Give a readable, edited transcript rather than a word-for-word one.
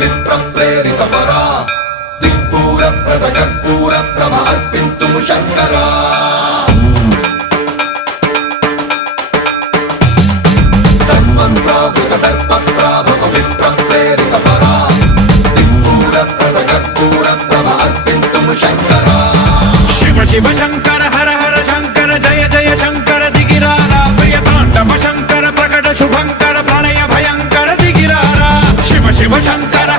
పవిత్ర ప్రేరిత పరా దిక్పూర ప్రద కర్పూర ప్రభ అర్పింతుము శంకరా సన్మన్రావృత దర్ప ప్రాభ పవిత్ర ప్రేరిత పరా దిక్పూర ప్రద కర్పూర ప్రభ అర్పింతుము శంకరా శివ శివ శంకర హర హర శంకర జయ జయ శంకర దిగిరారా ప్రియ తాండవ శంకర ప్రకట శుభంకర ప్రళయ భయంకర దిగిరారా శివ శివ శంకర